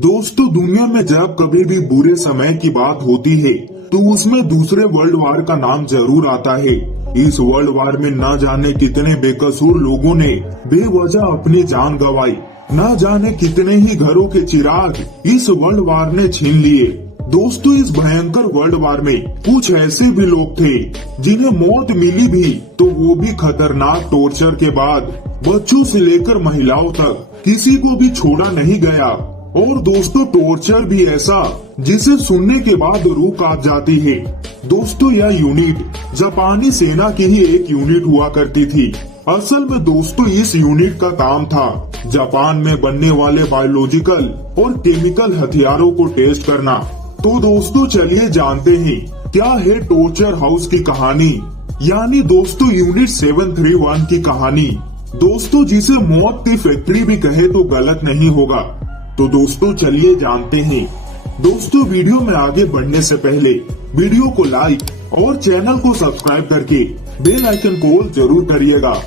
दोस्तों, दुनिया में जब कभी भी बुरे समय की बात होती है तो उसमें दूसरे वर्ल्ड वार का नाम जरूर आता है। इस वर्ल्ड वार में न जाने कितने बेकसूर लोगों ने बेवजह अपनी जान गंवाई, न जाने कितने ही घरों के चिराग इस वर्ल्ड वार ने छीन लिए। दोस्तों, इस भयंकर वर्ल्ड वार में कुछ ऐसे भी लोग थे जिन्हें मौत मिली भी तो वो भी खतरनाक टॉर्चर के बाद। बच्चों से लेकर महिलाओं तक किसी को भी छोड़ा नहीं गया। और दोस्तों, टॉर्चर भी ऐसा जिसे सुनने के बाद रूह कांप जाती है। दोस्तों, यह यूनिट जापानी सेना की ही एक यूनिट हुआ करती थी। असल में दोस्तों, इस यूनिट का काम था जापान में बनने वाले बायोलॉजिकल और केमिकल हथियारों को टेस्ट करना। तो दोस्तों, चलिए जानते हैं क्या है टॉर्चर हाउस की कहानी, यानी दोस्तों यूनिट 731 की कहानी। दोस्तों, जिसे मौत की फैक्ट्री भी कहे तो गलत नहीं होगा। तो दोस्तों, चलिए जानते हैं। दोस्तों, वीडियो में आगे बढ़ने से पहले वीडियो को लाइक और चैनल को सब्सक्राइब करके बेल आइकन को जरूर करिएगा।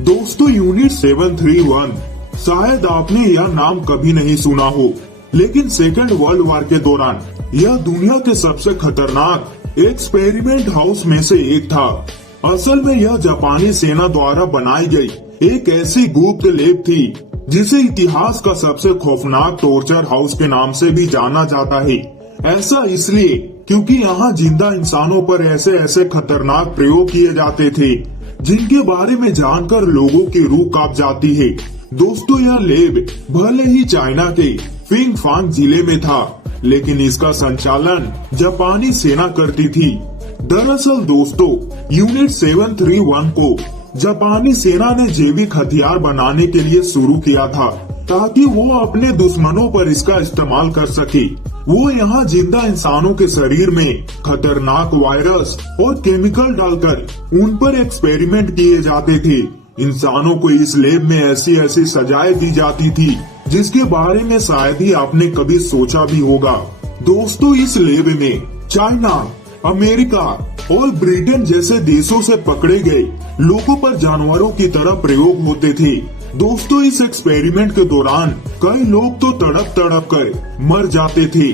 दोस्तों, यूनिट 731, शायद आपने यह नाम कभी नहीं सुना हो, लेकिन सेकेंड वर्ल्ड वार के दौरान यह दुनिया के सबसे खतरनाक एक्सपेरिमेंट हाउस में से एक था। असल में यह जापानी सेना द्वारा बनाई गई एक ऐसी गुप्त लैब थी जिसे इतिहास का सबसे खौफनाक टॉर्चर हाउस के नाम से भी जाना जाता है। ऐसा इसलिए क्योंकि यहाँ जिंदा इंसानों पर ऐसे ऐसे खतरनाक प्रयोग किए जाते थे जिनके बारे में जानकर लोगों की रूह कांप जाती है। दोस्तों, यह लैब भले ही चाइना के फिंगफांग जिले में था, लेकिन इसका संचालन जापानी सेना करती थी। दरअसल दोस्तों, यूनिट 731 को जापानी सेना ने जैविक हथियार बनाने के लिए शुरू किया था ताकि वो अपने दुश्मनों पर इसका इस्तेमाल कर सके। वो यहाँ जिंदा इंसानों के शरीर में खतरनाक वायरस और केमिकल डालकर उन पर एक्सपेरिमेंट किए जाते थे। इंसानों को इस लैब में ऐसी ऐसी सजाएं दी जाती थी जिसके बारे में शायद ही आपने कभी सोचा भी होगा। दोस्तों, इस लैब में चाइना, अमेरिका और ब्रिटेन जैसे देशों से पकड़े गए लोगों पर जानवरों की तरह प्रयोग होते थे। दोस्तों, इस एक्सपेरिमेंट के दौरान कई लोग तो तड़प तड़प कर मर जाते थे,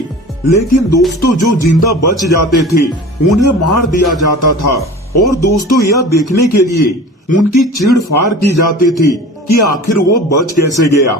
लेकिन दोस्तों जो जिंदा बच जाते थे उन्हें मार दिया जाता था। और दोस्तों, यह देखने के लिए उनकी चीड़-फाड़ की जाती थी कि आखिर वो बच कैसे गया।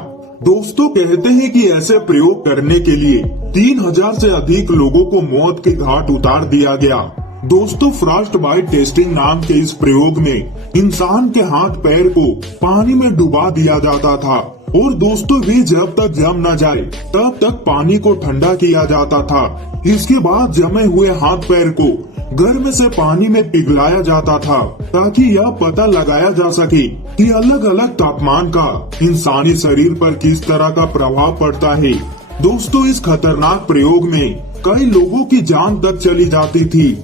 दोस्तों, कहते हैं कि ऐसे प्रयोग करने के लिए 3000 से अधिक लोगों को मौत के घाट उतार दिया गया। दोस्तों, फ्रॉस्ट बाइट टेस्टिंग नाम के इस प्रयोग में इंसान के हाथ पैर को पानी में डुबा दिया जाता था और दोस्तों वे जब तक जम न जाए तब तक पानी को ठंडा किया जाता था। इसके बाद जमे हुए हाथ पैर को गर्म से पानी में पिघलाया जाता था ताकि यह पता लगाया जा सके कि अलग अलग तापमान का इंसानी शरीर पर किस तरह का प्रभाव पड़ता है। दोस्तों, इस खतरनाक प्रयोग में कई लोगों की जान तक चली जाती थी।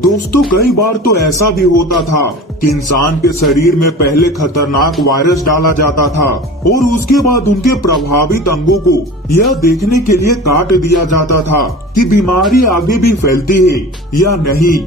दोस्तों, कई बार तो ऐसा भी होता था कि इंसान के शरीर में पहले खतरनाक वायरस डाला जाता था और उसके बाद उनके प्रभावित अंगों को यह देखने के लिए काट दिया जाता था कि बीमारी आगे भी फैलती है या नहीं।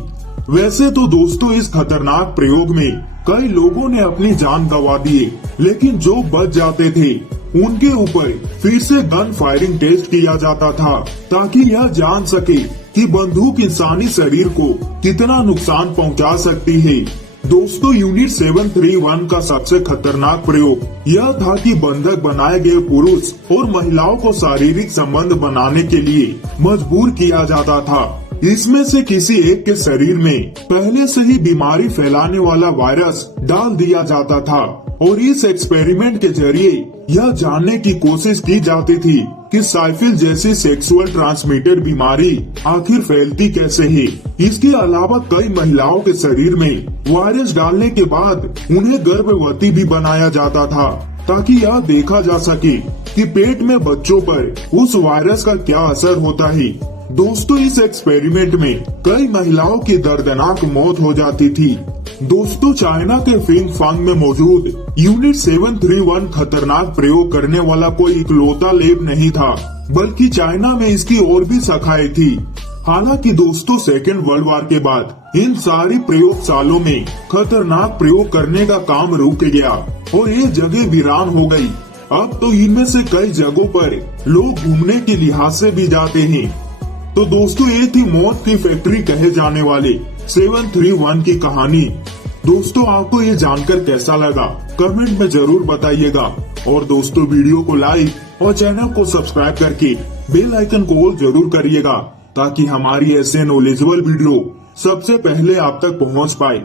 वैसे तो दोस्तों, इस खतरनाक प्रयोग में कई लोगों ने अपनी जान गंवा दिए, लेकिन जो बच जाते थे उनके ऊपर फिर से गन फायरिंग टेस्ट किया जाता था ताकि यह जान सके कि बंदूक इंसानी शरीर को कितना नुकसान पहुंचा सकती है। दोस्तों, यूनिट 731 का सबसे खतरनाक प्रयोग यह था कि बंधक बनाए गए पुरुष और महिलाओं को शारीरिक संबंध बनाने के लिए मजबूर किया जाता था। इसमें से किसी एक के शरीर में पहले से ही बीमारी फैलाने वाला वायरस डाल दिया जाता था और इस एक्सपेरिमेंट के जरिए यह जानने की कोशिश की जाती थी कि साइफिल जैसी सेक्सुअल ट्रांसमिटेड बीमारी आखिर फैलती कैसे है। इसके अलावा कई महिलाओं के शरीर में वायरस डालने के बाद उन्हें गर्भवती भी बनाया जाता था ताकि यह देखा जा सके कि पेट में बच्चों पर उस वायरस का क्या असर होता है। दोस्तों, इस एक्सपेरिमेंट में कई महिलाओं की दर्दनाक मौत हो जाती थी। दोस्तों, चाइना के फिंगफांग में मौजूद यूनिट 731 खतरनाक प्रयोग करने वाला कोई इकलौता लैब नहीं था, बल्कि चाइना में इसकी और भी शाखाएं थी। हालांकि दोस्तों, सेकेंड वर्ल्ड वार के बाद इन सारी प्रयोगशालों में खतरनाक प्रयोग करने का काम रुक गया और ये जगह वीरान हो गई। अब तो इनमें से कई जगहों पर लोग घूमने के लिहाज से भी जाते हैं। तो दोस्तों, ये थी मौत की फैक्ट्री कहे जाने वाले 731 की कहानी। दोस्तों, आपको ये जानकर कैसा लगा कमेंट में जरूर बताइएगा। और दोस्तों, वीडियो को लाइक और चैनल को सब्सक्राइब करके बेल आइकन को ऑल जरूर करिएगा, ताकि हमारी ऐसे नॉलेजेबल वीडियो सबसे पहले आप तक पहुंच पाए।